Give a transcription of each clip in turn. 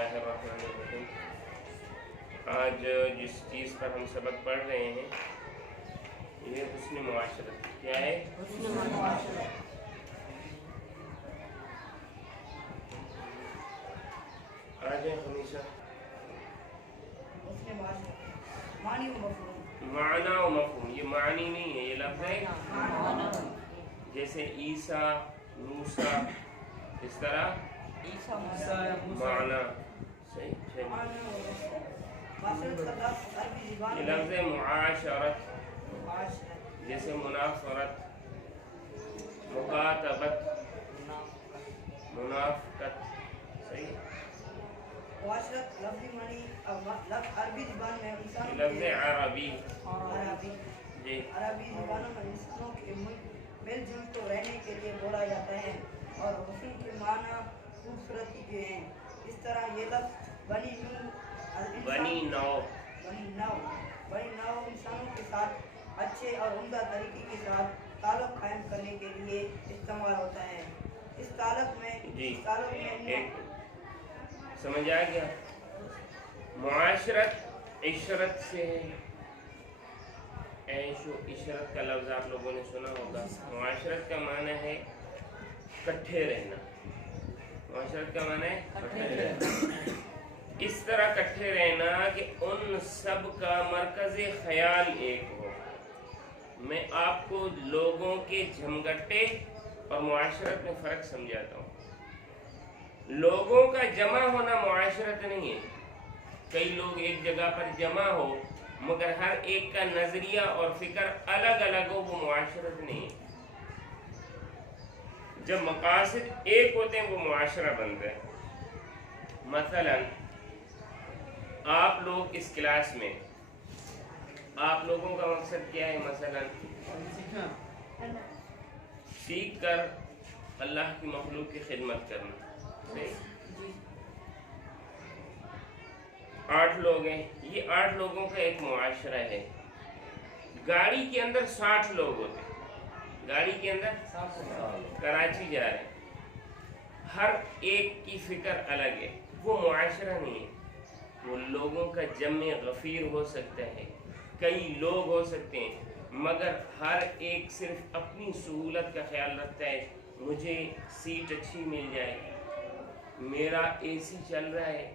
बिस्मिल्लाहिर्रहमानिर्रहीम। आज जिस चीज़ पर हम सबक पढ़ रहे हैं ये हुस्न मुआशरत। क्या है? हुस्न मुआशरत। आज है हमेशा माना और मफ़हूम। ये मानी नहीं है, ये लफ्ज़ है जैसे ईसा मूसा, इस तरह माना। सही। ये लफ्ज़ है मुआशरत, जैसे मुनाफरत, मुकातबत, मुनाफकत। सही। अरबी ज़ुबान में इंसानों लफ्ज़ अरबी जी अरबी ज़ुबानों में इंसानों के मिलजुल तो रहने के लिए बोला जाता है और हुस्न के माना खूबसूरती के हैं। इस तरह ये लफ्ज़ बनी नौ इंसानों के साथ अच्छे और उम्दा तरीके के साथ ताल्लुक़ कायम करने के लिए इस्तेमाल होता है। इस ताल्लुक़ में एक समझ आ गया? मुआशरत इशरत से है। ऐशो इशरत का लफ्ज़ आप लोगों ने सुना होगा। मुआशरत का माना है इकट्ठे रहना। मुआशरत का माना है इकट्ठे रहना। इस तरह इकट्ठे रहना कि उन सब का मरकज़ ख़याल एक हो। मैं आपको लोगों के झमगट्टे और मुआशरत में फ़र्क समझाता हूँ। लोगों का जमा होना मुआशरत नहीं है। कई लोग एक जगह पर जमा हो मगर हर एक का नजरिया और फिक्र अलग अलग हो, वो मुआशरत नहीं है। जब मकासद एक होते हैं वो मुआशरा बनता है। मसलन आप लोग इस क्लास में, आप लोगों का मकसद क्या है? मसलन सीख कर अल्लाह की मखलूक की खिदमत करना। 8 लोग हैं, ये 8 लोगों का एक मुआशरा है। गाड़ी के अंदर 60 लोग होते हैं। गाड़ी के अंदर कराची जा रहे हैं, हर एक की फिक्र अलग है। वो मुआशरा नहीं है। वो लोगों का जमे गफीर हो सकता है, कई लोग हो सकते हैं, मगर हर एक सिर्फ अपनी सहूलत का ख्याल रखता है। मुझे सीट अच्छी मिल जाए, मेरा एसी चल रहा है,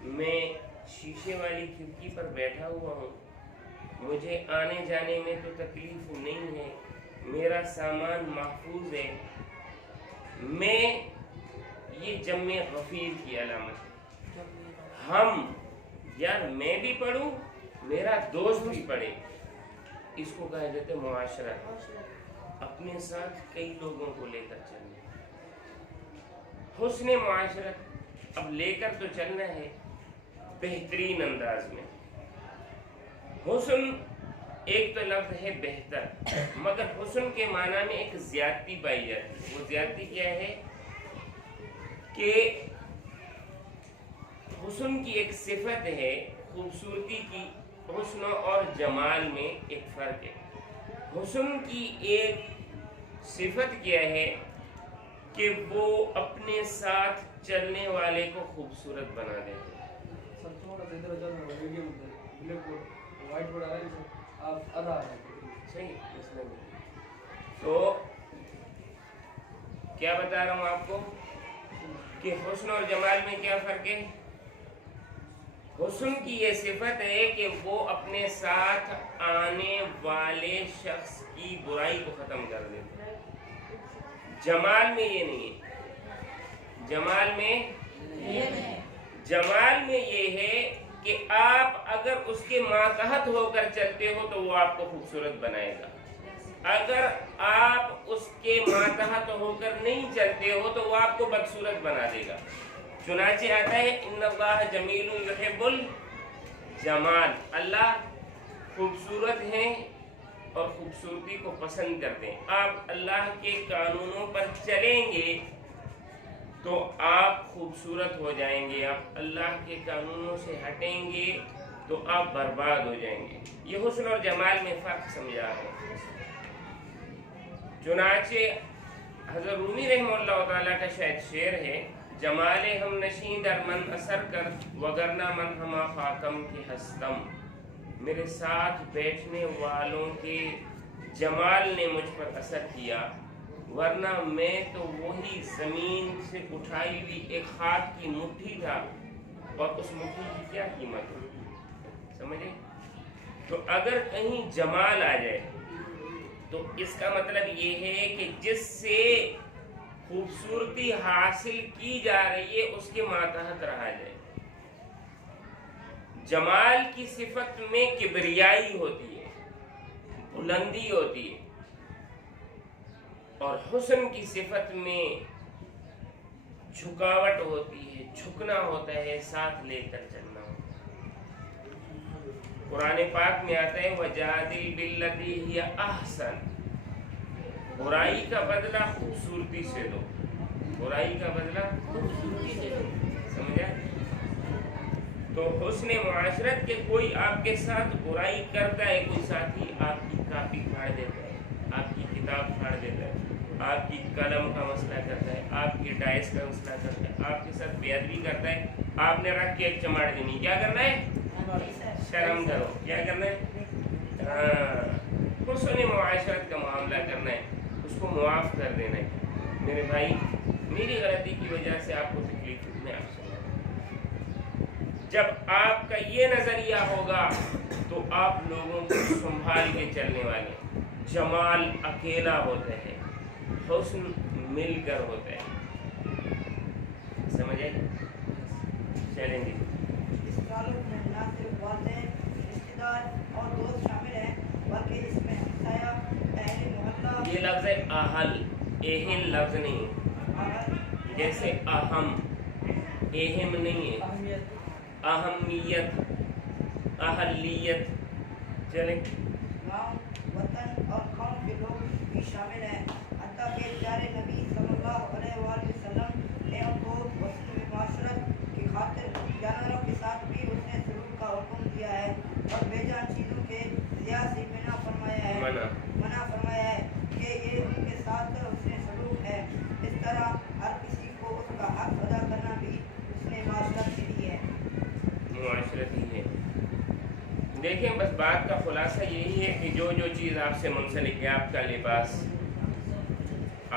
मैं शीशे वाली खिड़की पर बैठा हुआ हूँ, मुझे आने जाने में तो तकलीफ नहीं है, मेरा सामान महफूज है। ये जम्मे गफीर की अलामत है। हम यार मैं भी पढ़ूँ, मेरा दोस्त भी पढ़े, इसको कहा जाता है मुआशरा। अपने साथ कई लोगों को लेकर चलना। हुस्न मुआशरत अब लेकर तो चलना है बेहतरीन अंदाज में। हुस्न एक तो लफ्ज़ है बेहतर, मगर हुस्न के माना में एक ज्यादती पाई जाती है। वो ज्यादती क्या है कि हुस्न की एक सिफत है, खूबसूरती की। हुस्न और जमाल में एक फ़र्क है। हुस्न की एक सिफत क्या है कि वो अपने साथ चलने वाले को खूबसूरत बना देते हैं। सही। तो क्या बता रहा हूँ आपको कि हुस्न और जमाल में क्या फ़र्क है? हुस्न की ये सिफत है कि वो अपने साथ आने वाले शख्स की बुराई को ख़त्म कर देते हैं। जमाल में ये नहीं है। जमाल में ये है कि आप अगर उसके मातहत होकर चलते हो तो वो आपको खूबसूरत बनाएगा। अगर आप उसके मातहत होकर नहीं चलते हो तो वो आपको बदसूरत बना देगा। चुनाचे आता है इन्नल्लाह जमीलुन युहिब्बुल जमाल। अल्लाह खूबसूरत हैं और खूबसूरती को पसंद करते हैं। आप अल्लाह के कानूनों पर चलेंगे तो आप खूबसूरत हो जाएंगे। आप अल्लाह के कानूनों से हटेंगे तो आप बर्बाद हो जाएंगे। ये हुस्न और जमाल में फ़र्क समझा है। चुनाचे हज़रत रूमी रहमतुल्लाह तआला का शायद शेर है جمال ہم نشین در من اثر کر وگرنہ من ہما خاکم کی ہستم، میرے ساتھ بیٹھنے والوں کے جمال نے مجھ پر اثر کیا، ورنہ میں تو وہی زمین سے اٹھائی ہوئی ایک خاک کی مٹھی تھا، اور اس مٹھی کی کیا قیمت ہو، سمجھے؟ تو اگر کہیں جمال آ جائے تو اس کا مطلب یہ ہے کہ جس سے خوبصورتی حاصل کی جا رہی ہے اس کے ماتحت رہا جائے۔ جمال کی صفت میں کبریائی ہوتی ہے، بلندی ہوتی ہے، اور حسن کی صفت میں جھکاوٹ ہوتی ہے، جھکنا ہوتا ہے، ساتھ لے کر چلنا ہوتا ہے۔ قرآن پاک میں آتا ہے وَجَادِلْ بِالَّتِي هِيَ أَحْسَنُ، برائی کا بدلہ خوبصورتی سے دو، برائی کا بدلہ خوبصورتی سے دو، سمجھا؟ تو حسن معاشرت کے کوئی آپ کے ساتھ برائی کرتا ہے، کوئی ساتھی آپ کی کاپی پھاڑ دیتا ہے، آپ کی کتاب پھاڑ دیتا ہے، آپ کی قلم کا مسئلہ کرتا ہے، آپ کی ڈائس کا مسئلہ کرتا ہے، آپ کے ساتھ بے ادبی کرتا ہے، آپ نے رکھ کے ایک چماڑ دینی، کیا کرنا ہے؟ شرم کرو، کیا کرنا ہے؟ حسن معاشرت کا معاملہ کرنا ہے، اس کو معاف کر دینا ہے۔ میرے بھائی، میری غلطی کی وجہ سے آپ کو تکلیف میں آپ سے، جب آپ کا یہ نظریہ ہوگا تو آپ لوگوں کو سنبھال کے چلنے والے۔ جمال اکیلا ہوتا ہے، حسن مل کر ہوتا ہے، سمجھے؟ چلیں گے۔ اس تعلق میں نہ صرف والدین، رشتہ دار اور دوست شامل ہیں بلکہ اس میں ہمسایہ، اہل محلہ، یہ لفظ ہے اہل، اہل لفظ نہیں ہے، جیسے اہم، اہم نہیں ہے، اہمیت، اہلیت، چلیں۔ گاؤں، وطن اور قوم کے لوگ بھی شامل ہیں، حتیٰ کہ پیارے نبی صلی اللہ علیہ وآلہ وسلم نے ان کو حسن معاشرت کی خاطر جانوروں کے ساتھ بھی حسن سلوک کا حکم دیا ہے، اور بے جان چیزوں کے ضیاع سے منع فرمایا ہے کہ یہ ان کے ساتھ حسن سلوک ہے۔ اس طرح ہر کسی کو اس کا حق ادا کرنا بھی حسن معاشرت ہی ہے۔ معاشرت ہی ہے۔ دیکھیں، بس بات کا خلاصہ یہی ہے کہ جو چیز آپ سے منسلک ہے، آپ کا لباس،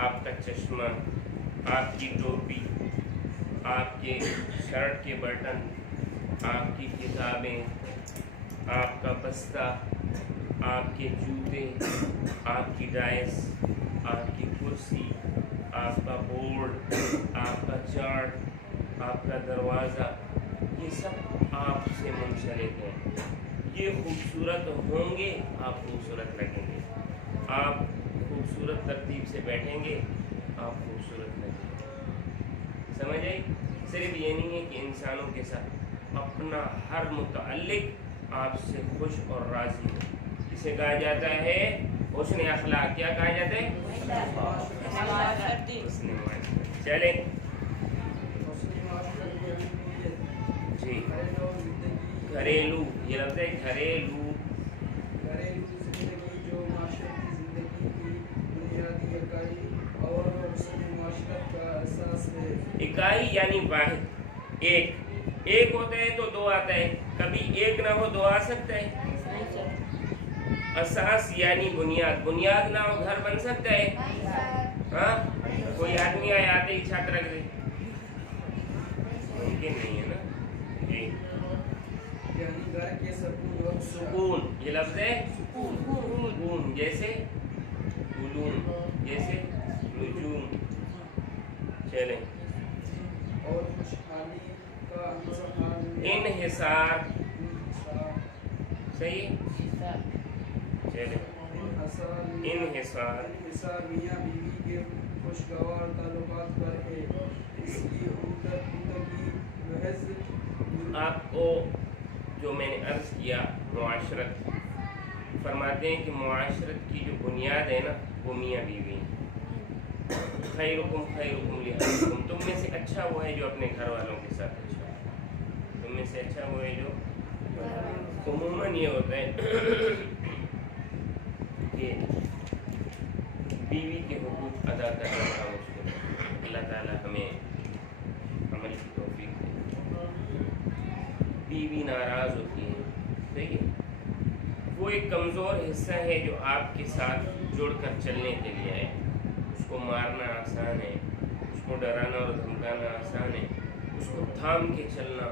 آپ کا چشمہ، آپ کی ٹوپی، آپ کے شرٹ کے بٹن، آپ کی کتابیں، آپ کا بستہ، آپ کے جوتے، آپ کی ڈائس، آپ کی کرسی، آپ کا بورڈ، آپ کا چارٹ، آپ کا دروازہ، یہ سب آپ سے منسلک ہیں۔ یہ خوبصورت ہوں گے، آپ خوبصورت لگیں گے، آپ خوبصورت ترتیب سے بیٹھیں گے، آپ خوبصورت لگیں گے، سمجھ آئی؟ صرف یہ نہیں ہے کہ انسانوں کے ساتھ اپنا ہر متعلق آپ سے خوش اور راضی ہو، اسے کہا جاتا ہے حسن اخلاق۔ کیا کہا جاتا ہے؟ حسن معاشرت۔ چلیں جی، گھریلو، یہ لفظ ہے گھریلو۔ گھریلو زندگی جو معاشرت کی زندگی کی بنیادی اکائی اور حسن معاشرت کا اساس ہے۔ اکائی یعنی واحد، ایک ہوتا ہے تو دو آتا ہے، کبھی ایک نہ ہو دو آ سکتا ہے۔ اساس یعنی بنیاد نہ ہو گھر بن سکتا ہے؟ ہاں، کوئی آدمی آتے ہی چھت رکھ دے، ممکن نہیں ہے نا۔ جی، یعنی گھر کے سکون اور سکون، یہ لفظ ہے سکون، جیسے علوم، جیسے نجوم۔ چلیں، اور خوشحالی کا انحصار، صحیح، چلیں، انحصار میاں بیوی کے خوشگوار تعلقات پر ہے۔ اس کی عمدگی محض آپ کو جو میں نے عرض کیا معاشرت، فرماتے ہیں کہ معاشرت کی جو بنیاد ہے نا وہ میاں بیوی ہے۔ خیرکم خیرکم لأہلکم، تم میں سے اچھا وہ ہے جو اپنے گھر والوں کے ساتھ اچھا ہے، تم میں سے اچھا وہ ہے جو، عموماً یہ ہوتا ہے کہ بیوی کے حقوق ادا کرنا بڑا مشکل ہے۔ اللہ تعالیٰ ہمیں بیوی ناراض ہوتی ہے. ٹھیک ہے, وہ ایک کمزور حصہ ہے جو آپ کے ساتھ جڑ کر چلنے کے لیے ہے. اس کو مارنا آسان ہے, اس کو ڈرانا اور دھمکانا آسان ہے, اس کو تھام کے چلنا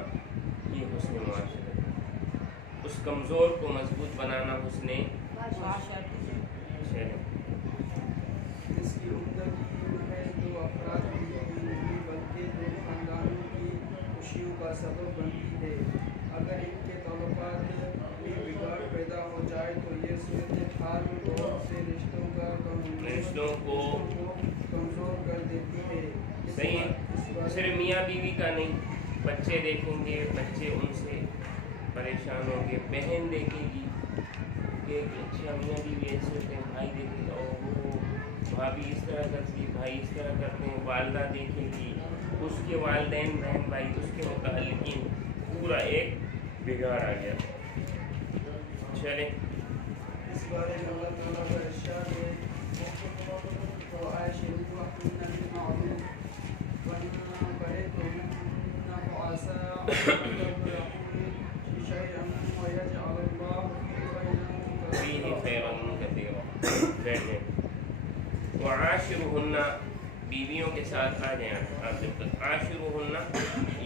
یہ حسن معاشرت ہے. اس کمزور کو مضبوط بنانا حسن چلیں. اس کی عمدگی محض دو افراد کی نہیں بلکہ دو خاندانوں کی خوشیوں کا سبب بنتی ہے. اگر ان کے تعلقات میں بگاڑ پیدا ہو جائے تو یہ صورتحال بہت سے رشتوں کو کمزور کر دیتی ہے. صحیح ہے, صرف میاں بیوی کا نہیں, بچے دیکھیں گے, بچے ان سے پریشان ہوں گے, بہن دیکھے گی کہ اچھا میاں بیوی ایسے ہوتے ہیں, بھائی دیکھے گا وہ بھابھی اس طرح کرتی ہے, بھائی اس طرح کرتے ہیں, والدہ دیکھے گی, اس کے والدین بہن بھائی, اس کے متعلقین, پورا ایک بگاڑ آ گیا. چلیں اس بارے میں اللہ تعالیٰ کا ارشاد ہے وعاشروهن بالمعروف وإن كرهتموهن فعسى أن تكرهوا شيئا ويجعل الله فيه خيرا كثيرا. وعاشروهن, بیویوں کے ساتھ آ جائیں آپ. جب تک عاشروهن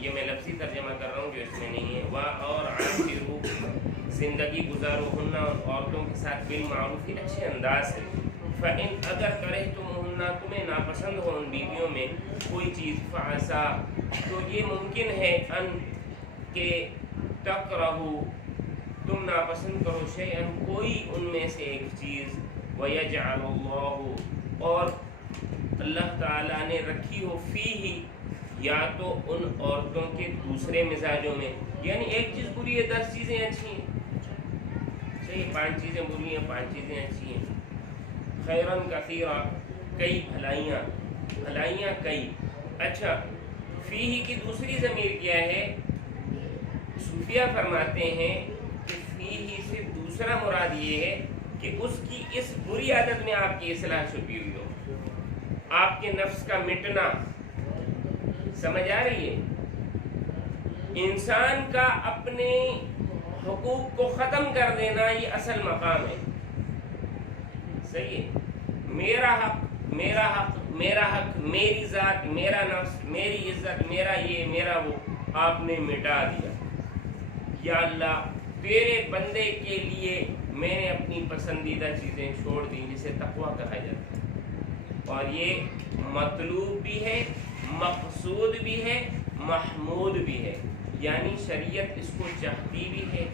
یہ میں لفظی ترجمہ کر رہا ہوں جو اس میں نہیں ہے. اور عاشرو زندگی گزاروہن, عورتوں کے ساتھ بالمعروف اچھے انداز سے. فإن اگر کرہتموہن تمہیں ناپسند ہو ان بیویوں میں کوئی چیز, فعسا تو یہ ممکن ہے, ان کہ تکرہو تم ناپسند کرو, شیئن کوئی ان میں سے ایک چیز, ویجعل اللہ اور اللہ تعالیٰ نے رکھی ہو فیہ یا تو ان عورتوں کے دوسرے مزاجوں میں, یعنی ایک چیز بری ہے 10 چیزیں اچھی ہیں. صحیح, 5 چیزیں بری ہیں 5 چیزیں اچھی ہیں. خیراً کثیرا, کئی بھلائیاں کئی. اچھا, فیہ کی دوسری ضمیر کیا ہے؟ صوفیہ فرماتے ہیں کہ فیہ سے دوسرا مراد یہ ہے کہ اس کی اس بری عادت میں آپ کی اصلاح چھپی ہوئی ہو, آپ کے نفس کا مٹنا. سمجھ آ رہی ہے؟ انسان کا اپنے حقوق کو ختم کر دینا یہ اصل مقام ہے. صحیح ہے, میرا حق میرا حق میرا حق, میری ذات, میرا نفس, میری عزت, میرا یہ میرا وہ, آپ نے مٹا دیا. یا اللہ تیرے بندے کے لیے میں نے اپنی پسندیدہ چیزیں چھوڑ دی, جسے تقویٰ کہا جاتا ہے. اور یہ مطلوب بھی ہے, مقصود بھی ہے, محمود بھی ہے. یعنی شریعت اس کو چاہتی بھی ہے.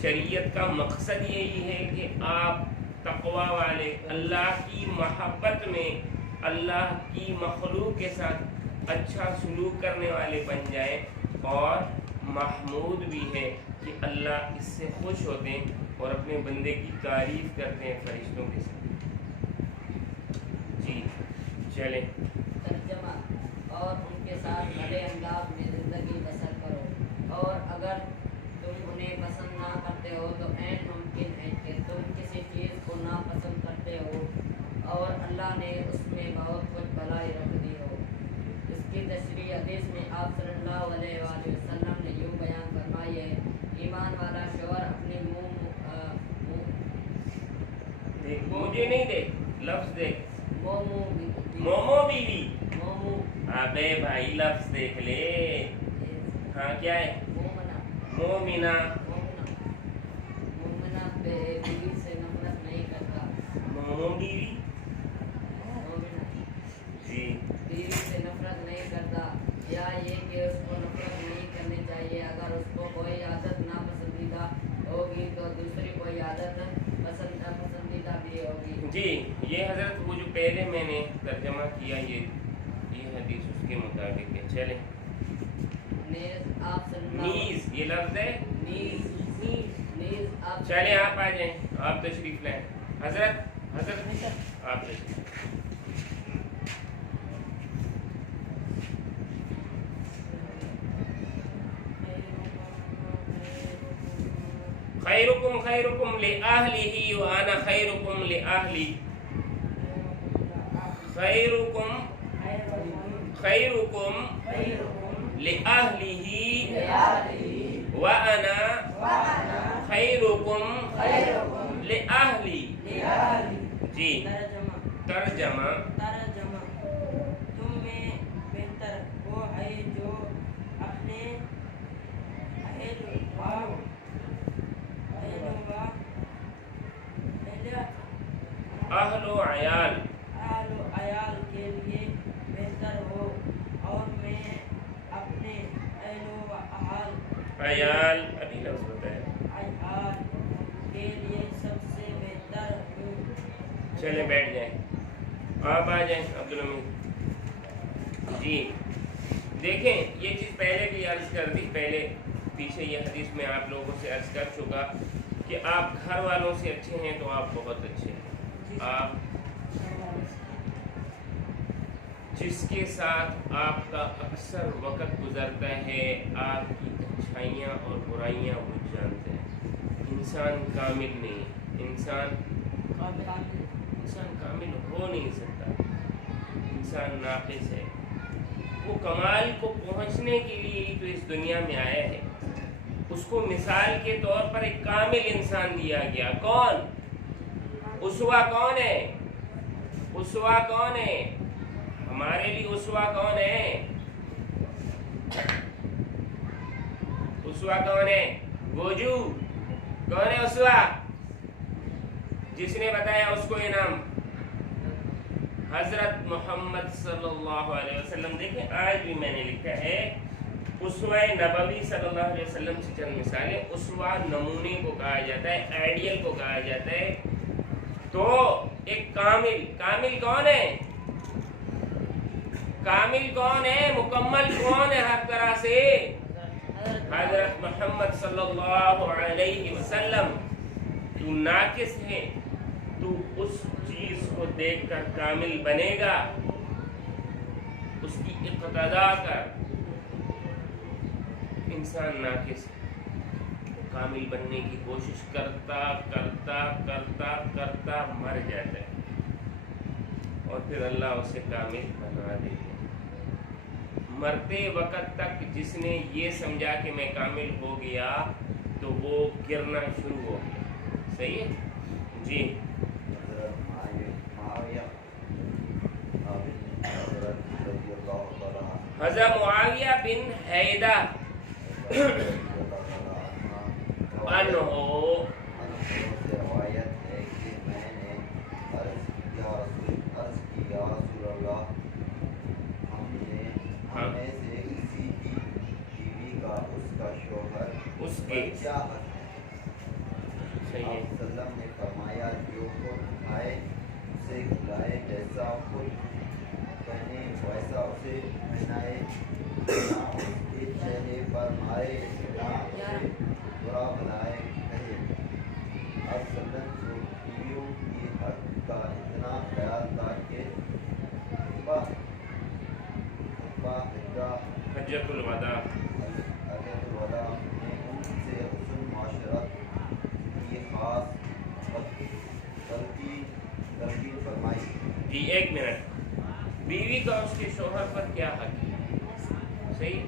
شریعت کا مقصد یہی ہے کہ آپ تقویٰ والے, اللہ کی محبت میں اللہ کی مخلوق کے ساتھ اچھا سلوک کرنے والے بن جائیں. اور محمود بھی ہے کہ اللہ اس سے خوش ہوتے ہیں اور اپنے بندے کی تعریف کرتے ہیں فرشتوں کے ساتھ. جی چلیں. ترجمہ. اور ان کے ساتھ بھلے انداز میں زندگی بسر کرو, اور اگر تم انہیں پسند نہ کرتے ہو تو عین ممکن ہے کہ تم کسی چیز کو ناپسند کرتے ہو, اور اللہ نے اس میں بہت کچھ بھلائی رکھ دی ہو. اس کی تشریح حدیث میں آپ صلی اللہ علیہ وآلہ وسلم نے یوں بیان فرمائی ہے, ایمان والا شوہر اپنی مجھے نہیں دیکھ, لفظ دیکھ, مومو بیوی. ابے بھائی لفظ دیکھ لے. ہاں کیا ہے؟ مومنہ. مومنہ بیوی سے نفرت نہیں کرتا. مومو بیوی جی بیوی سے نفرت نہیں کرتا, یا یہ کہ اس کو نفرت نہیں کرنی چاہیے. اگر اس کو کوئی عادت ناپسندیدہ ہوگی تو دوسری کوئی عادت پسندیدہ بھی ہوگی. جی, یہ حضرت وہ جو پہلے میں نے ترجمہ کیا یہ حدیث اس کے مطابق ہے. چلیں. نیز یہ لفظ ہے. چلیں آپ آ جائیں, آپ تشریف لائیں. حضرت آپ تشریف. خیرکم خیرکم لأہلہ وانا خیرکم لأہلی. خیرکم خیرکم لأہلہ व अना खैरुकुम लिअहली। जी तर्जमा तुम में बेहतर वो है जो अपने अहलो अयाल अयाल के लिए बेहतर हो, और मैं अपने अयाल अभी लफ्ज होता है अयाल के लिए सबसे बेहतर हूँ। चले बैठ जाए, आप आ जाए अब्दुल हमीद जी। देखें ये चीज़ पहले भी अर्ज कर दी, पहले पीछे ये हदीस में आप लोगों से अर्ज कर चुका कि आप घर वालों से अच्छे हैं तो आप बहुत अच्छे हैं। आप जिसके साथ आपका अक्सर वक़्त गुजरता है, आपकी अच्छाइयाँ और बुराइयाँ वो जानते हैं। इंसान कामिल नहीं, इंसान कामिल हो नहीं सकता, इंसान नाक़िस है। वो कमाल को पहुंचने के लिए ही तो इस दुनिया में आया है। उसको मिसाल के तौर पर एक कामिल इंसान दिया गया। कौन? उसवा कौन है? उसवा कौन है? हमारे लिए उसवा कौन है? उसवा कौन है? गोजू कौन है उसवा? जिसने बताया उसको इनाम हजरत मोहम्मद सल्लल्लाहु अलैहि वसल्लम। देखिए आज भी मैंने लिखा है उसवा नबवी सल्लल्लाहु अलैहि वसल्लम से चंद मिसालें। उसवा नमूने को कहा जाता है, आइडियल को कहा जाता है। तो एक कामिल, कामिल कौन है? कामिल कौन है? मुकम्मल कौन है हर तरह से? हजरत मोहम्मद सल्लल्लाहु अलैहि वसल्लम। तू नाकिस है, तू उस चीज को देखकर कामिल बनेगा, उसकी इक़्तिदा कर। इंसान नाकिस कामिल बनने की कोशिश करता करता करता करता मर जाता है और फिर अल्लाह उसे कामिल बना देते हैं। मरते वक़्त तक जिसने ये समझा कि मैं कामिल हो गया तो वो गिरना शुरू हो गया। सही है जी। हज़रत मुआविया बिन हैदा उसके ने फरमाया जो खुद खाए उसे खिलाए, जैसा खुद पहने वैसा उसे पहनाए, ना उसके चेहरे पर मारे, ना उसे बुरा भलाए कहे। अब सल्लम को बीवियों की हक का इतना ख्याल था कि हज्जतुल वदा ने उनसे हुस्न माशरत की खास तरकीब फरमाई। जी एक मिनट, बीवी का उसके शोहर पर क्या हक है? सही।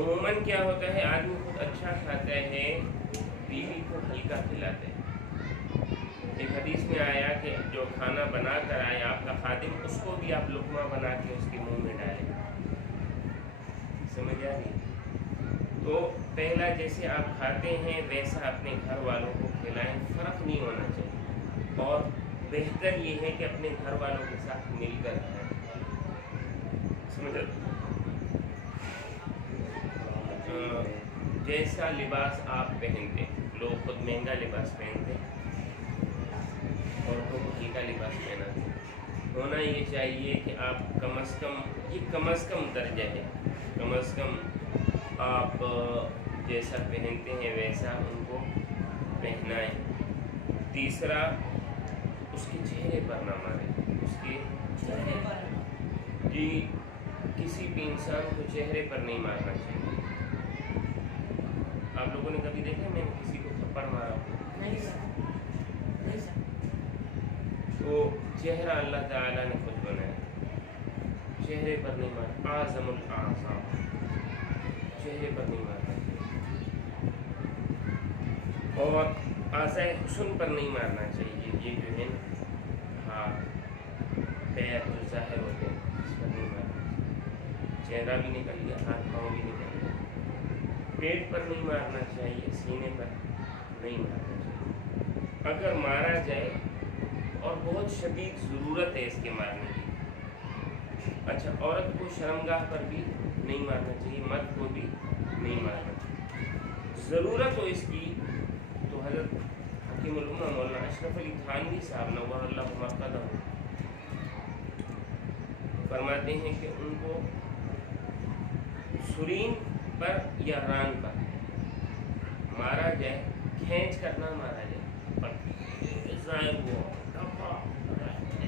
उम्मन क्या होता है, आदमी खुद अच्छा खाता है, बीवी को हल्का खिलाता है। एक हदीस में आया कि जो खाना बना कर आए आपका खादिम, उसको भी आप लुक़मा बना के उसके मुंह में डालें। समझ आ रही? तो पहला जैसे आप खाते हैं वैसा अपने घर वालों को खिलाएं, फ़र्क नहीं होना चाहिए। और बेहतर ये है कि अपने घर वालों के साथ मिलकर खाएं। समझ? जैसा लिबास आप पहनते हैं, लोग खुद महंगा लिबास पहनते हैं और तो हल्का लिबास पहनाते हैं। होना ये चाहिए कि आप कम अज़ कम, ये कम अज़ कम दर्जा है, कम अज़ कम आप जैसा पहनते हैं वैसा उनको पहनाएं। तीसरा, उसके चेहरे पर ना मारें, उसके चेहरे पर जी किसी भी इंसान को चेहरे पर नहीं मारना चाहिए। आप लोगों ने कभी देखा मैंने किसी को थप्पड़ मारा हो? नहीं सर, नहीं सर। तो चेहरा अल्लाह ताला ने खुद बनाया, चेहरे पर नहीं मारना। आज़मुल आज़ाम, चेहरे पर नहीं मारना। और आज़ाए हुस्न पर नहीं मारना चाहिए, ये जो है ना हाथ पैर जो ज़ाहिर होते हैं इस पर नहीं मारना चाहिए। चेहरा भी निकल गया, हाथ पाँव भी निकल गया। पेट पर नहीं मारना चाहिए, सीने पर नहीं मारना चाहिए। अगर मारा जाए और बहुत शदीद ज़रूरत है इसके मारने की, अच्छा, औरत को शर्मगाह पर भी नहीं मारना चाहिए, मर्द को भी नहीं मारना चाहिए। ज़रूरत हो इसकी तो हज़रत हकीमुल उम्मा मौलाना अशरफ अली थानवी साहब नव्वरल्लाहु मक़दहू फरमाते हैं कि उनको सुरीन पर या रान पर मारा जाए, खींच कर ना मारा जाए, ज़ाहिर हो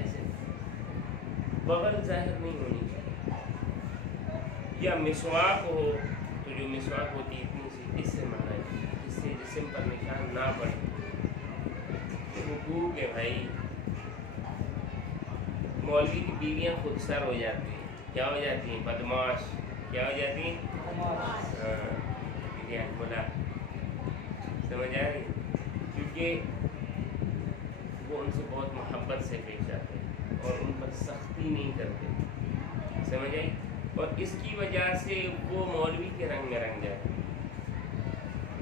ऐसे बगल ज़ाहिर नहीं होनी चाहिए। या मिसवाक हो तो जो मिसवाक होती है इतनी सी, इससे मारा जाए, इससे जिस्म पर निशान ना पड़े। हुकूक है भाई, मौलवी की बीवियाँ खुद सर हो जाती हैं, क्या हो जाती हैं? बदमाश। क्या हो जाती हैं? बोला समझ आ रही? क्योंकि वो उनसे बहुत मोहब्बत से पेश आते हैं और उन पर सख्ती नहीं करते, समझ आई? और इसकी वजह से वो मौलवी के रंग में रंग जाते हैं।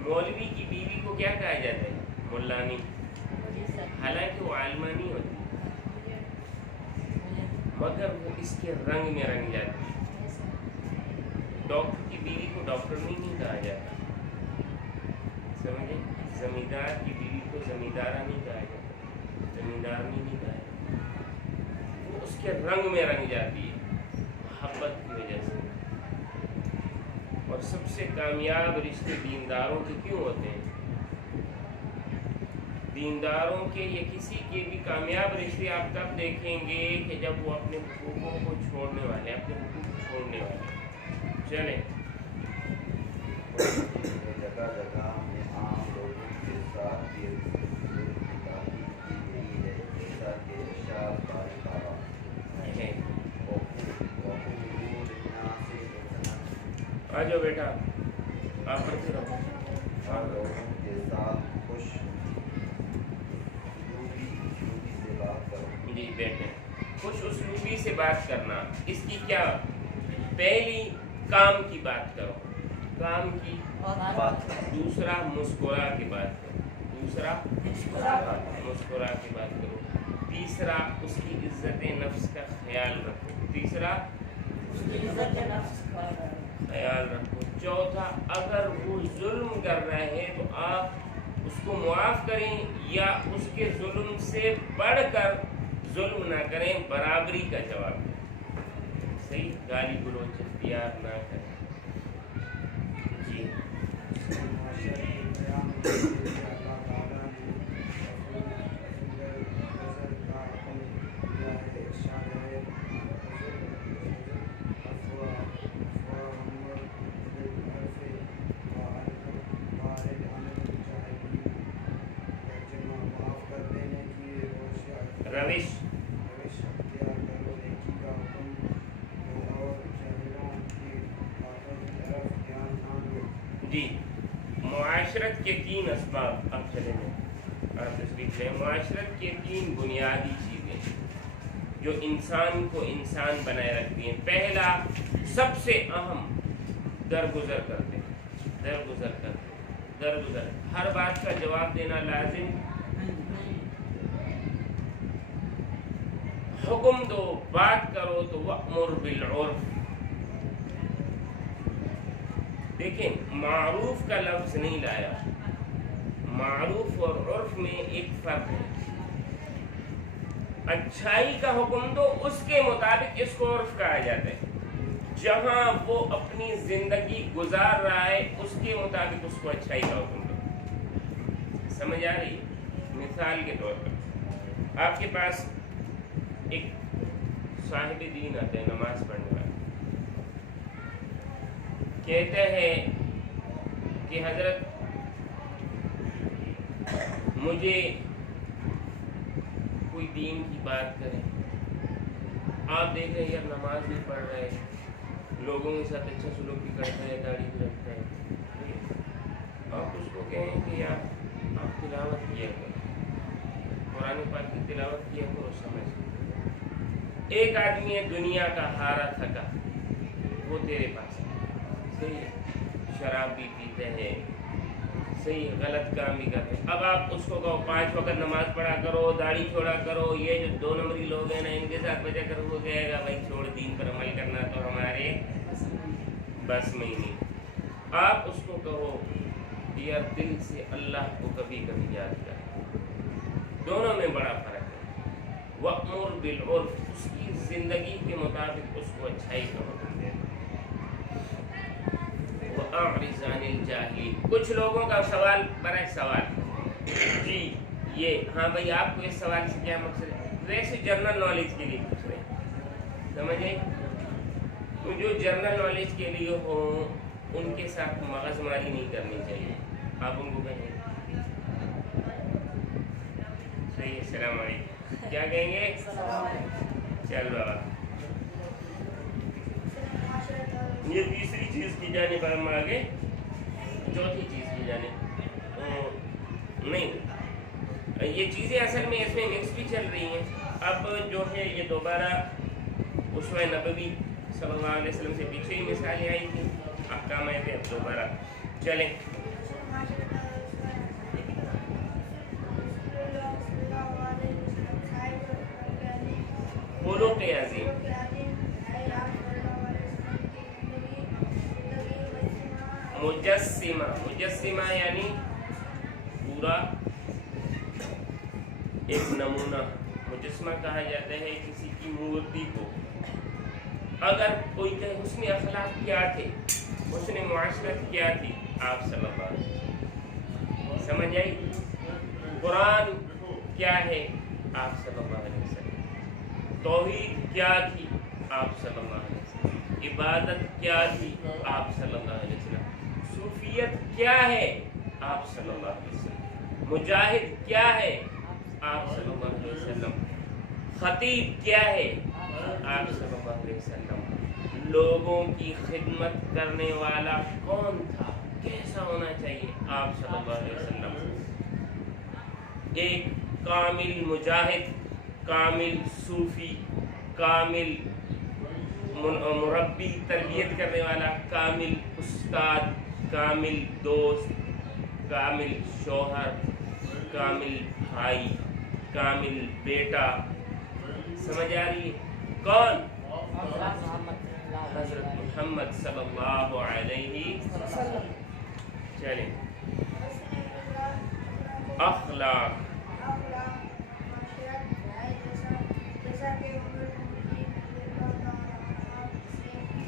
मौलवी की बीवी को क्या कहा जाता है? मुल्लानी, हालांकि वो आलिमा नहीं होती, मगर वो इसके रंग में रंग जाती है। डॉक्टर की बीवी को डॉक्टर नहीं कहा जाता, समझे? जमींदार की बीवी को जमींदारा नहीं कहा जाता, जमींदार नहीं कहा जाता। वो उसके रंग में रंग जाती है मोहब्बत की वजह से। और सबसे कामयाब रिश्ते दीनदारों के क्यों होते हैं? दीनदारों के या किसी के भी कामयाब रिश्ते आप तब देखेंगे कि जब वो अपने हुकूकों को छोड़ने वाले, अपने हुकूक को छोड़ने वाले। चले, जगह जगह हमने आम लोगों के साथ ये ताकीद की गई है, जैसा कि इरशाद बारी ताला है। से आ जाओ बेटा, आप पढ़ते रहो। लोगों के साथ खुश से बात करो। जी बैठे। खुश उसलूबी से बात करना, इसकी क्या? पहली काम की बात करो, काम की बात करो। दूसरा मुस्कुरा के बात करो, दूसरा मुस्कुरा के बात करो। तीसरा उसकी इज्जत नफ्स का ख्याल रखो, तीसरा ख्याल रखो। चौथा, अगर वो जुल्म कर रहे हैं तो आप उसको मुआफ़ करें या उसके जुल्म से बढ़कर जुल्म ना करें, बराबरी का जवाब दें। सही, गाली गलौज इख्तियार ना करें। जी रविश जी, मुआशरत के 3 असबाब। अब चले जाए, आप तस्वीर लें। मुआशरत के 3 बुनियादी चीज़ें जो इंसान को इंसान बनाए रखती हैं। पहला, सबसे अहम, दरगुजर करते, दरगुजर करते, दरगुजर। हर बात का जवाब देना लाजिम, हुक्म दो, बात करो तो वअमुर बिल उर्फ। देखें, मारूफ का लफ्ज़ नहीं लाया, मारूफ और उर्फ में एक फ़र्क है। अच्छाई का हुक्म दो, उसके मुताबिक इसको उर्फ कहा जाता है। जहाँ वो अपनी ज़िंदगी गुजार रहा है उसके मुताबिक उसको अच्छाई का हुक्म दो। समझ आ रही है? मिसाल के तौर पर आपके पास एक साहिब दीन आते हैं, नमाज पढ़ने वाले, कहते हैं कि हजरत मुझे कोई दीन की बात करें। आप देख रहे हैं यार, नमाज भी पढ़ रहे हैं, लोगों के साथ अच्छा सलूक भी करता है, दाढ़ी भी रखता है, آپ اس کو کہیں کہ یار آپ تلاوت کیا کرو، قرآن پاک کی تلاوت کیا کرو، سمجھ۔ ایک آدمی ہے دنیا کا ہارا تھکا، وہ تیرے پاس ہے، صحیح ہے، شراب بھی پیتے ہیں، صحیح ہے، غلط کام بھی کرتے ہیں۔ اب آپ اس کو کہو 5 وقت نماز پڑھا کرو، داڑھی چھوڑا کرو، یہ جو 2 نمبری لوگ ہیں نا ان کے ساتھ بجا کر وہ کہے گا بھائی چھوڑ، دین پر عمل کرنا تو ہمارے بس میں ہی نہیں۔ آپ اس کو کہو یار دل سے اللہ کو کبھی کبھی یاد کر، دونوں میں بڑا فرق ہے۔ وَأْمُرْ بِالْعُرْفِ، اس کی زندگی کے مطابق اس کو اچھائی کا حکم دے۔ وَأَعْرِضْ عَنِ الْجَاهِلِينَ، کچھ لوگوں کا سوال بڑا سوال جی یہ ہاں بھائی آپ کو اس سوال سے کیا مقصد ہے؟ ویسے جنرل نالج کے لیے پوچھ رہے ہیں، سمجھے؟ تو جو جنرل نالج کے لیے ہو ان کے ساتھ مغز ماری نہیں کرنی چاہیے، آپ ان کو کہیں صحیح ہے، السلام علیکم، کیا کہیں گے؟ چل بابا، یہ تیسری چیز کی جانب ہم آگے، چوتھی چیز کی جانب نہیں، یہ چیزیں اصل میں اس میں مکس بھی چل رہی ہیں۔ اب جو ہے یہ دوبارہ اسوہ نبوی صلی اللہ علیہ وسلم سے پیچھے ہی مثالیں آئی تھیں، احکام آئے تھے، اب دوبارہ چلیں۔ خلق عظیم، مجسمہ، مجسمہ یعنی پورا ایک نمونہ، مجسمہ کہا جاتا ہے کسی کی مورتی کو۔ اگر کوئی کہے حسن اخلاق کیا تھے، حسن معاشرت کیا تھی، آپ صلی اللہ علیہ وسلم، سمجھ آئی؟ قرآن کیا ہے، آپ صلی اللہ علیہ وسلم، توحید کیا تھی، آپ صلی اللہ علیہ وسلم، عبادت کیا تھی، آپ صلی اللہ علیہ وسلم، صوفیت کیا ہے، آپ صلی اللہ علیہ وسلم، مجاہد کیا ہے، آپ صلی اللہ علیہ وسلم، خطیب کیا ہے، آپ صلی اللہ علیہ وسلم، لوگوں کی خدمت کرنے والا کون تھا، کیسا ہونا چاہیے، آپ صلی اللہ علیہ وسلم، ایک کامل مجاہد، کامل صوفی، کامل مربی، تربیت کرنے والا، کامل استاد، کامل دوست، کامل شوہر، کامل بھائی، کامل بیٹا، سمجھ آ رہی ہے؟ کون؟ حضرت محمد صلی اللہ علیہ وسلم۔ چلیں، اخلاق،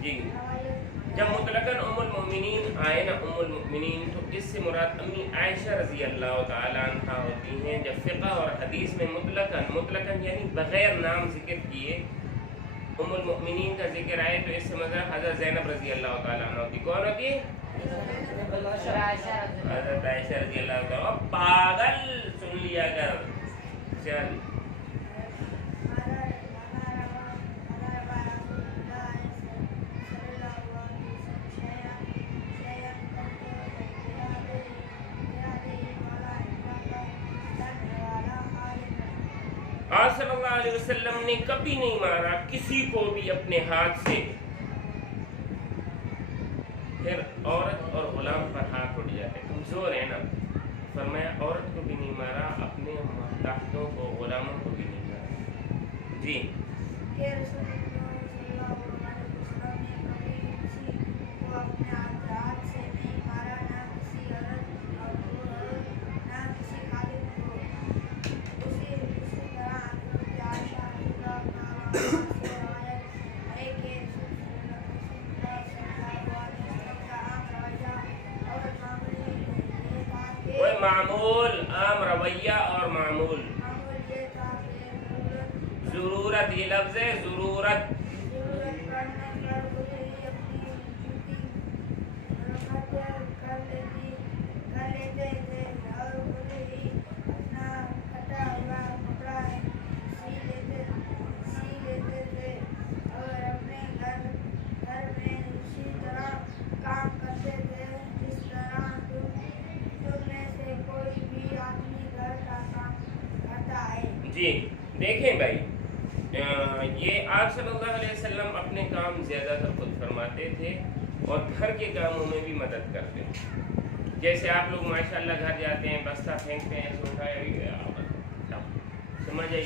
جی جب مطلقاً ام المؤمنین آئے نا، ام المؤمنین تو اس سے مراد امی عائشہ رضی اللہ تعالیٰ عنہ ہوتی ہیں۔ جب فقہ اور حدیث میں مطلقاً یعنی بغیر نام ذکر کیے ام المؤمنین کا ذکر آئے تو اس سے مراد حضرت زینب رضی اللہ تعالیٰ عنہ ہوتی۔ کون ہوتی ہے؟ حضرت عائشہ رضی اللہ تعالیٰ۔ پاگل سن لیا کر، چل آپ صلی اللہ علیہ وسلم نے کبھی نہیں مارا کسی کو بھی اپنے ہاتھ سے۔ پھر عورت اور غلام پر ہاتھ اٹھ جاتے، کمزور ہے نا، فرمایا عورت کو بھی نہیں مارا، اپنے محتاجوں کو، غلاموں کو بھی نہیں مارا۔ جی معمول، عام رویہ اور معمول، ضرورت، یہ لفظ ہے ضرورت، دیکھیں بھائی یہ آپ صلی اللہ علیہ وسلم اپنے کام زیادہ تر خود فرماتے تھے اور گھر کے کاموں میں بھی مدد کرتے تھے. جیسے آپ لوگ ماشاءاللہ گھر جاتے ہیں بستہ پھینکتے ہیں سمجھ آئی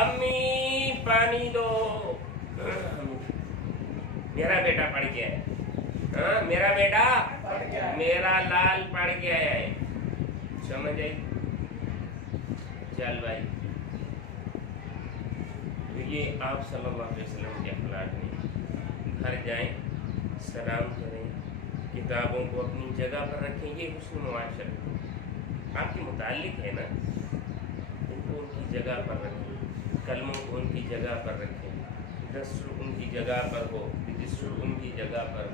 امی پانی دو میرا بیٹا پڑھ گیا ہے ہاں میرا بیٹا میرا لال پڑھ گیا ہے سمجھ آئی. چل بھائی تو یہ آپ صلی اللہ علیہ وسلم کے اخلاق ہیں. گھر جائیں سلام کریں کتابوں کو اپنی جگہ پر رکھیں یہ حسن معاشرت آپ کے متعلق ہے نا ان کو ان کی جگہ پر رکھیں کلموں کو ان کی جگہ پر رکھیں دستور ان کی جگہ پر ہو رجسٹر ان کی جگہ پر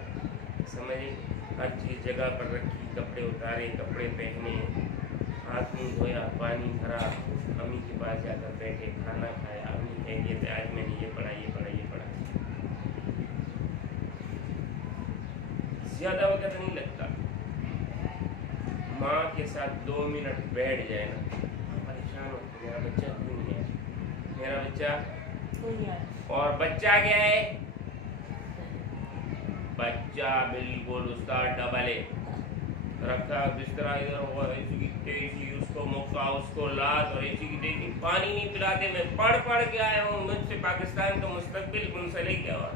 سمجھیں ہر چیز جگہ پر رکھی کپڑے اتارے کپڑے پہنے ہاتھ منہ دھویا پانی بھرا امی کے پاس جا کر بیٹھے کھانا کھایا امی کہیں گے آج میں نے یہ پڑھا یہ پڑھا یہ پڑھا زیادہ وقت نہیں لگتا. ماں کے ساتھ 2 منٹ بیٹھ جائے نا پریشان ہوتا میرا بچہ کیوں نہیں ہے میرا بچہ اور بچہ کیا ہے بچہ بالکل استاد ڈبل ہے رکھا بستر ادھر ہوا ایسی کی تیزی اس کو موقع اس کو لات اور ایسی کی تیزی پانی نہیں پلاتے میں پڑھ کے آیا ہوں مجھ سے پاکستان کا مستقبل منسلک کیا ہوا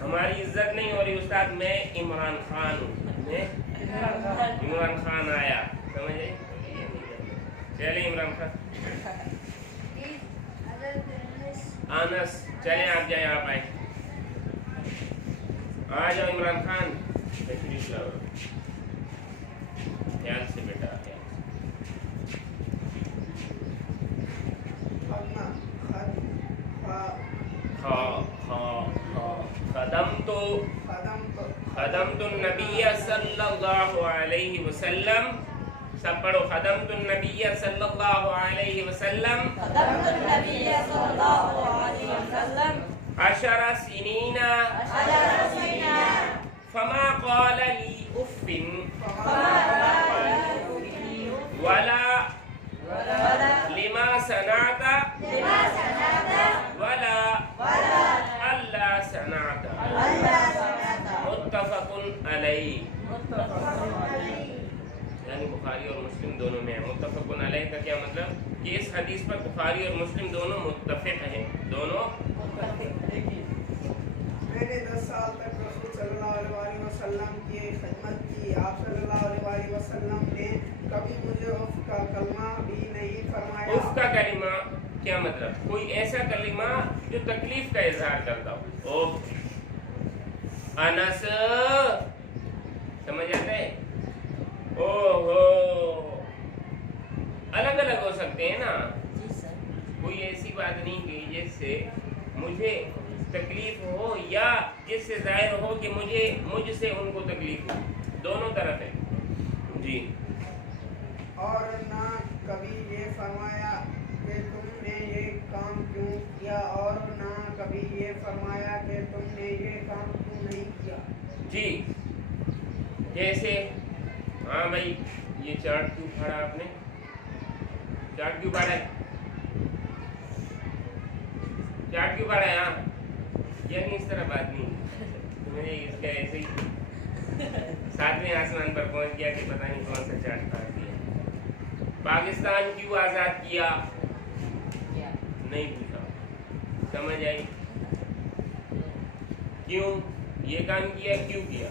ہماری عزت نہیں ہو رہی استاد میں عمران خان ہوں میں عمران خان آیا سمجھے چلے عمران خان انس چلیں آپ جائیں آپ آئیں آ جاؤ عمران خان تشریف لاؤ خیال سے بیٹا خدمت النبی صلی اللہ علیہ وسلم سب پڑھو خدمت النبی صلی اللہ علیہ وسلم 10 سنین فما قال لی اف ولا لما صنعت ولا اللہ صنعت متفق علیہ یعنی بخاری اور مسلم دونوں میں ہے. متفق علیہ کا کیا مطلب کہ اس حدیث پر بخاری اور مسلم دونوں متفق ہیں دونوں. میں نے 10 سال تک رسول صلی اللہ علیہ وسلم کی خدمت کی. آپ صلی اللہ علیہ وسلم نے کبھی مجھے اف کا کلمہ بھی نہیں فرمایا. اف کا کلمہ کیا مطلب کوئی ایسا کلمہ جو تکلیف کا اظہار کرتا ہو. اوف انس سمجھ آتا ہے او ہو الگ الگ ہو سکتے ہیں نا کوئی ایسی بات نہیں کہ جس سے مجھے تکلیف ہو یا جس سے ظاہر ہو کہ مجھ سے ان کو تکلیف ہو دونوں طرف ہے. جی اور نہ کبھی یہ فرمایا کہ تم نے یہ کام کیوں کیا اور نہ کبھی یہ فرمایا کہ تم نے یہ کام کیوں نہیں کیا. جی جیسے ہاں بھائی یہ چارٹ کیوں پھاڑا آپ نے چارٹ کیوں پھاڑا ہے چارٹ کیوں پھاڑا ہے ہاں یعنی اس طرح بات نہیں میں نے اس کا ایسے ہی 7ویں آسمان پر پہنچ گیا کہ پتہ نہیں کون سا چارٹ پھاڑ دیا. پاکستان کیوں آزاد کیا نہیں پوچھا سمجھ آئی کیوں یہ کام کیا کیوں کیا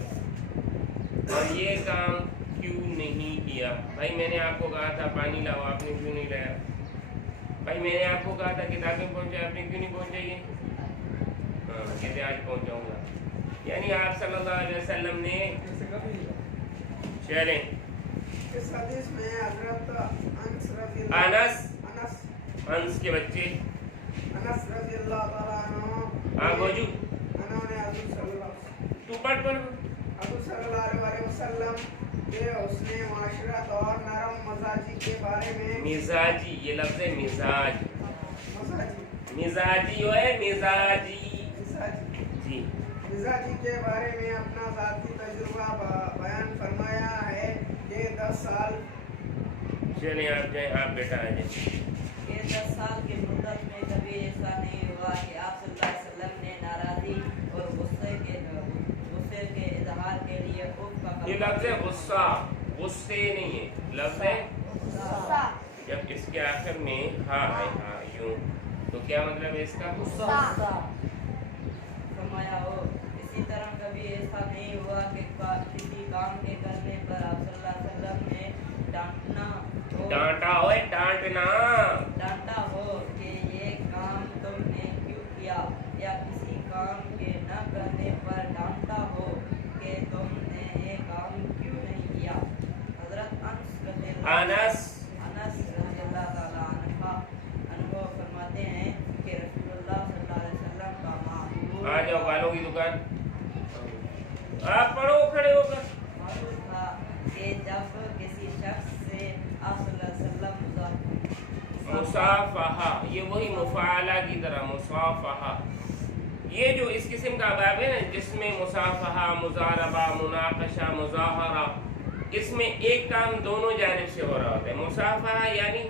اور یہ کام کیوں نہیں کیا. بھائی میں نے آپ کو کہا تھا پانی لاؤ آپ نے کیوں نہیں لایا. بھائی میں نے آپ کو کہا تھا کتابیں پہنچائے آپ نے کیوں نہیں پہنچائی ہے. ہاں کہتے آج پہنچاؤں گا یعنی آپ صلی اللہ علیہ وسلم نے چلیں اس حدیث میں حضرت انس کے بچے انس رضی اللہ تعالیٰ عنہ ہاں گوجو انہوں نے تو پڑھ حضور صلی اللہ علیہ وسلم کے حسن معاشرت اور نرم مزاجی کے بارے میں مزاجی یہ لفظ ہے مزاج مزاجی ہوئے مزاجی جی مزاجی کے بارے میں اپنا ذاتی تجربہ بیان فرمایا ہے کہ 10 سال چلیں آپ جائیں آپ بیٹا آ جائیں 10 साल की मुद्दत में कभी ऐसा नहीं हुआ कि आप सल्लल्लाहु अलैहि वसल्लम ने नाराजी और गुस्से के इजहार के लिए उफ का ये लफ्ज है गुस्सा, गुस्से नहीं है, लफ्ज है जब इसके आखिर में हाँ है, हाँ यूं, तो क्या मतलब है इसका? फरमाया हो। इसी तरह कभी ऐसा नहीं हुआ कि किसी काम के करने पर आप सल्लल्लाहु अलैहि वसल्लम ने डांटा हो, डांटा हो कि ये काम तुमने क्यों किया, या किसी काम के न करने पर डांटा हो कि तुमने ये काम क्यों नहीं किया। हजरत अनस अनस रज़ियल्लाहु ताला अन्हु फरमाते हैं कि रसूलुल्लाह सल्लल्लाहु अलैहि वसल्लम का मामूल आ जाओ बालों की दुकान, आप पढ़ो खड़े होकर। मालूम था कि जब किसी शख्स से आप सल्लल्लाहु अलैहि वसल्लम मुसाफहा, ये वही मुफाला की तरह मुसाफहा, ये जो इस किस्म का बाब है ना जिसमें मुसाफहा, मुजारबा, मुनाकशा, मुजाहरा, इसमें एक काम दोनों जानिब से हो रहा होता है। मुसाफहा यानी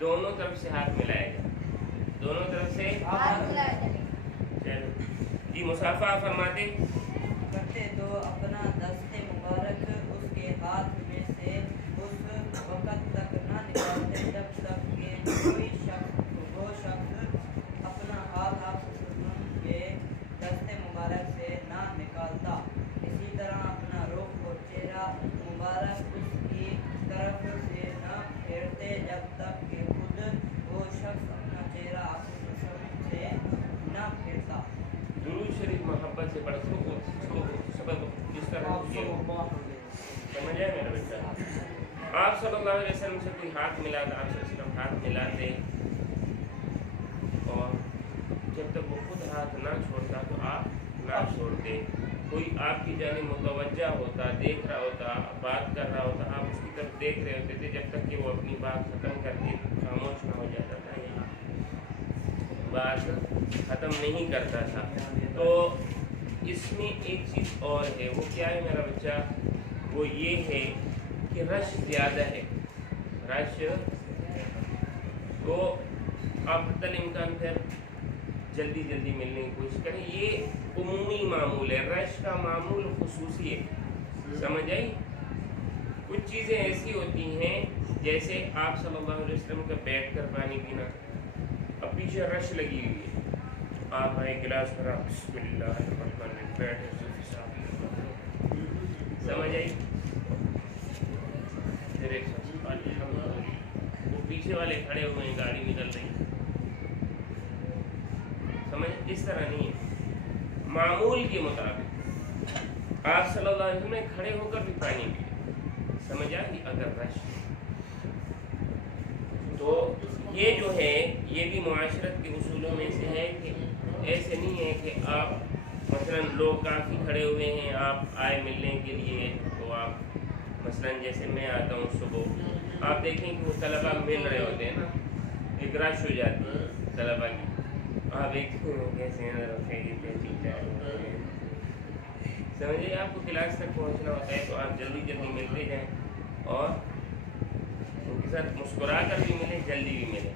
दोनों तरफ से हाथ मिलाया जाए, दोनों तरफ से चलो जी। मुसाफहा फरमाते करते तो अपना दस्ते मुबारक उसके हाथ में से उस वक़्त तक ना निकालते जब तक कि कोई वो शख्स अपना हाथ आप के दस्ते मुबारक से ना निकालता। इसी तरह अपना रुख और चेहरा मुबारक उसकी तरफ से ना फेरते जब तक कि खुद वो शख्स अपना चेहरा आप से ना फेरता। दुरूद शरीफ मोहब्बत से पढ़ो, सबक जिस तरह समझ आए मेरा बच्चा। आप सल्लल्लाहु अलैहि वसल्लम से कोई हाथ मिलाता, आप सल्लल्लाहु हाथ मिलाते और जब तक वो खुद हाथ ना छोड़ता तो आप ना छोड़ते। कोई आपकी जानिब मुतवज्जा होता, देख रहा होता, बात कर रहा होता, आप उसकी तरफ देख रहे होते थे जब तक कि वो अपनी बात ख़त्म करके खामोश ना हो जाता था या बात ख़त्म नहीं करता था। तो इसमें एक चीज़ और है, वो क्या है मेरा बच्चा? वो ये है कि रश ज़्यादा है, रश, तो आप हत्तल इम्कान फिर जल्दी जल्दी मिलने की कोशिश करें। ये उमूमी मामूल है, रश का मामूल खुसूसी है, समझ आई? कुछ चीज़ें ऐसी होती हैं जैसे आप सल्लल्लाहु अलैहि वसल्लम का बैठ कर पानी पीना, अब पीछे रश लगी हुई है, आप आए गिलास भरा, बिस्मिल्लाह बैठे, समझ आई? वो पीछे वाले खड़े हुए हैं, गाड़ी निकल रही, समझ? इस तरह नहीं है, मामूल के मुताबिक आप सल्लल्लाहु अलैहि वसल्लम ने खड़े होकर भी पानी पिया, समझ आ गई? अगर रश तो ये जो है ये भी मुआशरत के उसूलों में से है कि ऐसे नहीं है कि आप मसलन लोग काफ़ी खड़े हुए हैं, आप आए मिलने के लिए, तो आप मसलन जैसे मैं आता हूँ सुबह, आप देखें कि वो तलबा मिल रहे होते हैं ना, एक रश हो जाती है तलबा की, आप एक कैसे समझिए आपको क्लास तक पहुँचना होता है तो आप जल्दी जल्दी मिलते जाएँ और उनके साथ मुस्कुरा कर भी मिलें, जल्दी भी मिलें,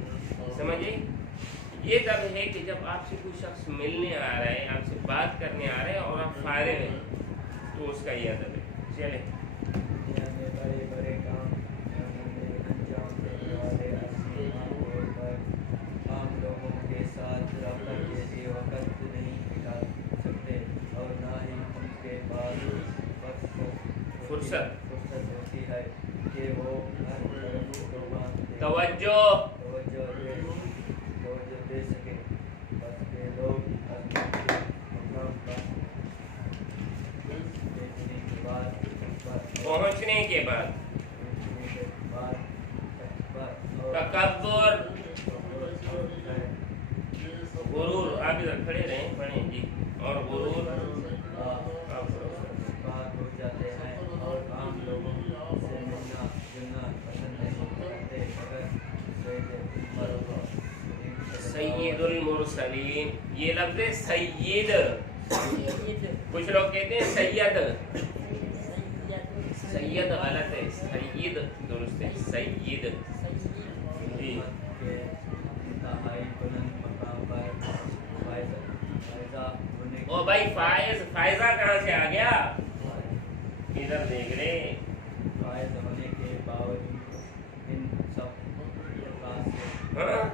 समझिए? ये तब है कि जब आपसे कोई शख्स मिलने आ रहा है, आपसे बात करने आ रहा है और आप फारिग हैं, तो उसका ये अदब है। चले बड़े बड़े काम अंजाम देने वाले आम लोगों के साथ रब्ता के लिए वक़्त नहीं निकाल सकते और ना ही उनके पास फुर्सत होती है कि वो हर तरफ तवज्जो दे सके। बस के लोग पहुँचने के बाद तकब्बुर, गुरूर, आप इधर खड़े रहें, पढ़ें जी, और गुरूर हो जाते हैं और आम लोगों से मिलना जुलना पसंद नहीं करते। सैयदुल मुरसलीन, ये लफ्ज़ है सैयद, कुछ लोग कहते हैं सैयद, सैयद गलत है, सैयद दुरुस्त है, सैयद जी। ओ भाई फायजा कहाँ से आ गया? इधर देख ले। फायज होने के बावजूद इन सब अल्फाज से हाँ?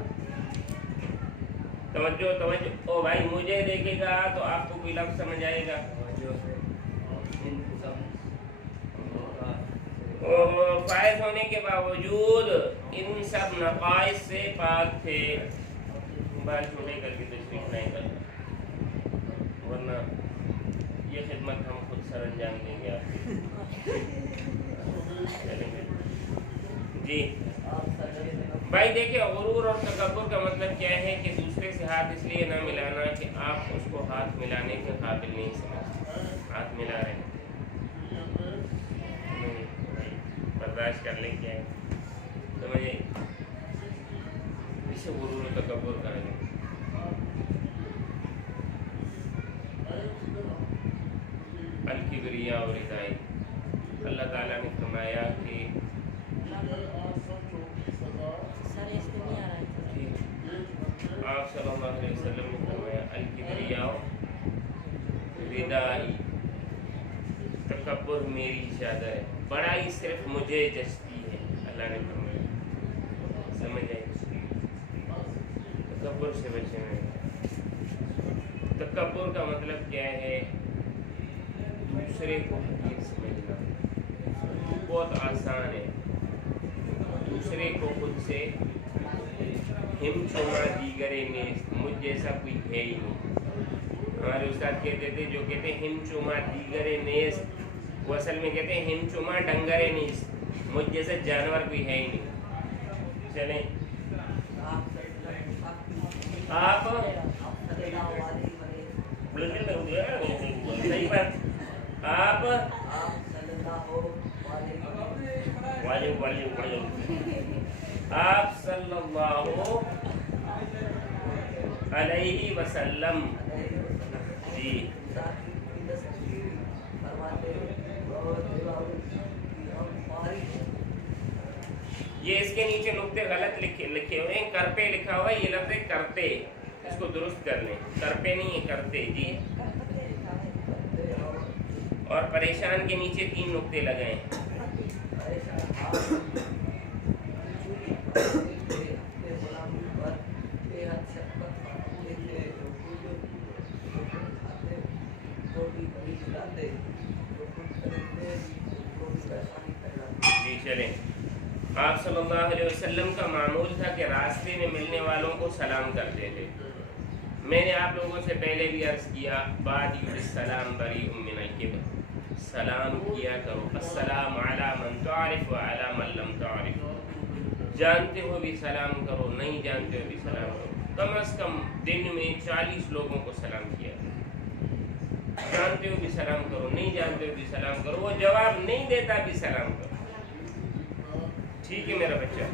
तवज्जो तवज्जो। ओ भाई मुझे देखेगा तो आपको कोई लफ्ज समझ आएगा। तवज्जो से इन सब अल्फाज से ओ फायज होने के बावजूद इन सब नकाइस से पाक थे। बाल छोटे करके तशरीफ नहीं करना, वरना ये खिदमत हम खुद सर अंजाम देंगे आपकी। चलेंगे जी भाई। देखिए गुरूर और तकब्बुर का मतलब क्या है कि दूसरे से हाथ इसलिए ना मिलाना कि आप उसको हाथ मिलाने के काबिल नहीं समझते। हाथ मिला रहे हैं, नहीं भाई बर्दाश्त कर लें, क्या है समझे, इसे गुरूर और तकब्बुर करेंगे। अल-किब्रिया और रिदाई, अल्लाह ताला ने फरमाया कि आप सल्लल्लाहु अलैहि वसल्लम ने फरमाया अल-किब्रिया रिदाई, तकब्बुर मेरी चादर है, बड़ाई सिर्फ मुझे जचती है। अल्लाह ने फरमाया, समझ आई? तकब्बुर से बचना है। तकब्बुर का मतलब क्या है? दूसरे को हकीर समझना। बहुत आसान है। दूसरे को खुद से हिम चुमा दीगरे नेस्त, मुझ जैसा कोई है ही नहीं। हमारे उस्ताद कहते थे, जो कहते हैं हिम चुमा दीगरे नेस्त, वो असल में कहते हैं हिम चुमा डंगरे नेस्त, मुझ जैसा जानवर कोई है ही नहीं। चलें आप सही बात। आप आप सल्लल्लाहु अलैहि वसल्लम जी। ये इसके नीचे नुक्ते गलत लिखे हुए हैं, करते लिखा हुआ है, ये लफ्ज़ है करते, इसको दुरुस्त कर लें। करते नहीं है करते जी। और परेशान के नीचे 3 नुक्ते लगे हैं। जी चलें। आप सल्लल्लाहु अलैहि वसल्लम का मामूल था कि रास्ते में मिलने वालों को सलाम करते थे। मैंने आप लोगों से पहले भी अर्ज़ किया, बादियुस्सलाम बरीउम मिनल किब्र, सलाम किया करो, अस्सलाम अला मन तारिफ व अला मन लम तारिफ, जानते हो भी सलाम करो, नहीं जानते हो भी सलाम करो। कम अज़ कम दिन में 40 लोगों को सलाम किया, जानते हो भी सलाम करो, नहीं जानते हो भी सलाम करो, वो जवाब नहीं देता भी सलाम करो। ठीक है मेरा बच्चा?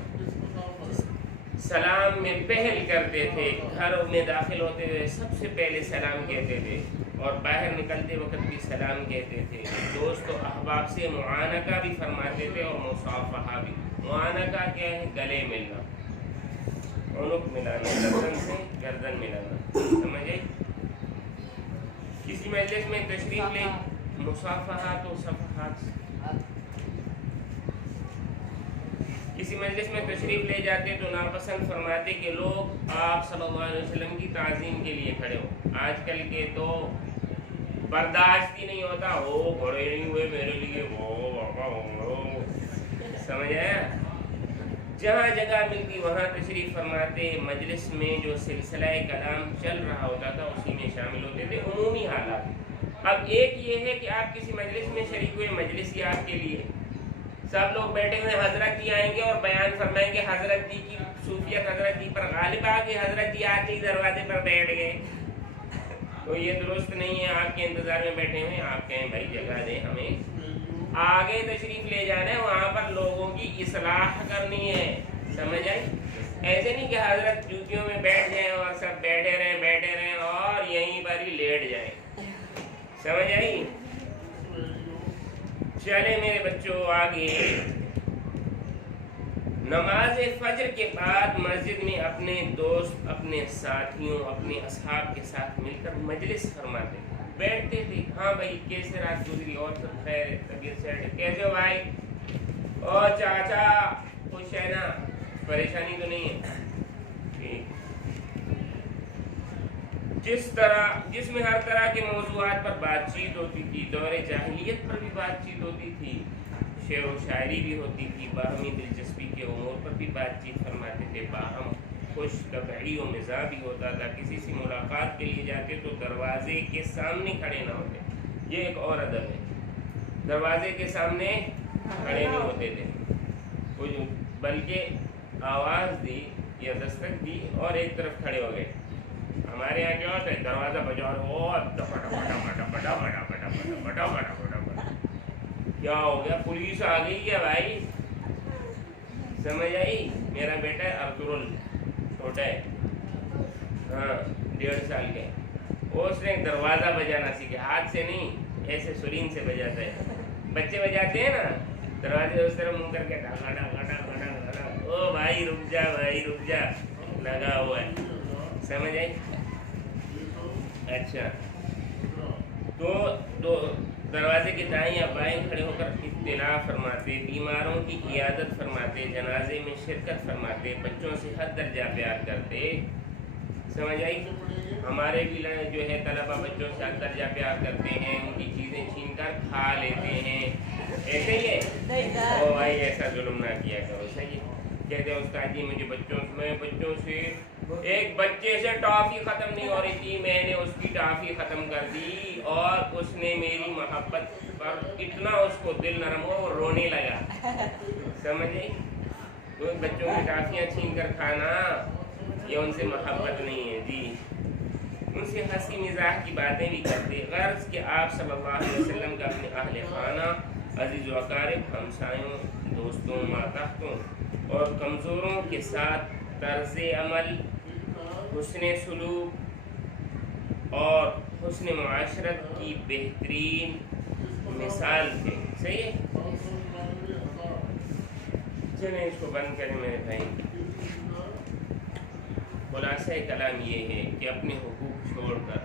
सलाम में पहल करते थे, घर में दाखिल होते हुए सबसे पहले सलाम कहते थे, और बाहर निकलते वक्त भी सलाम कहते थे। दोस्तों अहबाब से मुआनका भी फरमाते थे और मुसाफहा भी। मुआनका क्या है? गले मिलना, उनुक मिलाना, गर्दन से गर्दन मिलाना, समझे? किसी मजलिस में तशरीफ ले, मुसाफहा तो सफहात, किसी मजलिस में तशरीफ ले जाते तो नापसंद फरमाते कि लोग आप सल्लल्लाहु अलैहि वसल्लम की ताज़ीम के लिए खड़े हो। आजकल के तो बर्दाश्त ही नहीं होता, हो खड़े नहीं हुए मेरे लिए, हो बाबा हो, समझ आया? जहाँ जगह मिलती वहाँ तशरीफ फरमाते। मजलिस में जो सिलसिला कलाम चल रहा होता था उसी में शामिल होते थे। उमूमी हालात। अब एक ये है कि आप किसी मजलिस में शरीक हुए, मजलिस ही आपके लिए, सब लोग बैठे हुए, हजरत जी आएंगे और बयान फरमाएंगे, हजरत जी की सूफियत हजरत जी पर गालिब आ गई, हजरत जी आके ही दरवाजे पर बैठ गए, तो ये दुरुस्त नहीं है। आपके इंतजार में बैठे हुए, आप कहें भाई जगह दें, हमें आगे तशरीफ ले जाना है, वहाँ पर लोगों की इस्लाह करनी है, समझ आई? ऐसे नहीं कि हजरत जूतियों में बैठ जाएं और सब बैठे रहें और यहीं पर ही लेट जाएं, समझ आई? चले मेरे बच्चों आगे। نماز فجر کے بعد مسجد میں اپنے دوست، اپنے ساتھیوں، اپنے اصحاب کے ساتھ مل کر مجلس فرماتے تھے، بیٹھتے تھے. ہاں بھائی کیسے رات گزری، اور سب خیر ہے، طبیعت سیٹ ہے، کیسے ہو بھائی، او چاچا خوش ہے نا، پریشانی تو نہیں ہے. جس میں ہر طرح کے موضوعات پر بات چیت ہوتی تھی. دور جاہلیت پر بھی بات چیت ہوتی تھی، شعر و شاعری بھی ہوتی تھی، باہمی دلچسپی کے امور پر بھی بات چیت فرماتے تھے، باہم خوش طبعی و مزاح بھی ہوتا تھا. کسی سے ملاقات کے لیے جاتے تو دروازے کے سامنے کھڑے نہ ہوتے. یہ ایک اور ادب ہے، دروازے کے سامنے کھڑے نہیں ہوتے تھے، بلکہ آواز دی یا دستک دی اور ایک طرف کھڑے ہو گئے. ہمارے یہاں کیا ہوتا ہے، دروازہ بجا کیا ہو گیا، پولیس آ گئی ہے بھائی، سمجھ آئی. میرا بیٹا ہے ارطغرل، چھوٹا ہے، ہاں 1.5 سال کا ہے. اس نے دروازہ بجانا سیکھا، ہاتھ سے نہیں ایسے سرین سے بجاتا ہے. بچے بجاتے ہیں نا دروازے اس طرح منہ کر کے ڈھاکا ڈھاکا ڈھاکا ڈھاکا، او بھائی رک جا، بھائی رک جا، لگا ہوا ہے. سمجھ آئی. اچھا تو دروازے کے دائیں یا بائیں کھڑے ہو کر اطلاع فرماتے، بیماروں کی عیادت فرماتے، جنازے میں شرکت فرماتے، بچوں سے حد درجہ پیار کرتے. سمجھ آئی. ہمارے بھی جو ہے طلبہ بچوں سے حد درجہ پیار کرتے ہیں، ان کی چیزیں چھین کر کھا لیتے ہیں. ایسے ہی ہے، او بھائی ایسا ظلم نہ کیا کرو. صحیح ہے. کہتے ہیں استاد جی مجھے بچوں سے ایک بچے سے ٹافی ختم نہیں ہو رہی تھی، میں نے اس کی ٹافی ختم کر دی اور اس نے میری محبت پر اتنا اس کو دل نرم ہوا وہ رونے لگا. سمجھے. بچوں کی ٹافیاں چھین کر کھانا یہ ان سے محبت نہیں ہے جی. ان سے ہنسی مزاح کی باتیں بھی کرتے. غرض کہ آپ صلی اللہ علیہ وسلم کا اپنے اہل خانہ، عزیز و اقارب، ہمسایوں، دوستوں، ماتحتوں اور کمزوروں کے ساتھ طرز عمل، حسن سلوک اور حسن معاشرت کی بہترین مثال تھے. صحیح ہے. چلیں اس کو بند کریں میرے بھائی. خلاصہ کلام یہ ہے کہ اپنے حقوق چھوڑ کر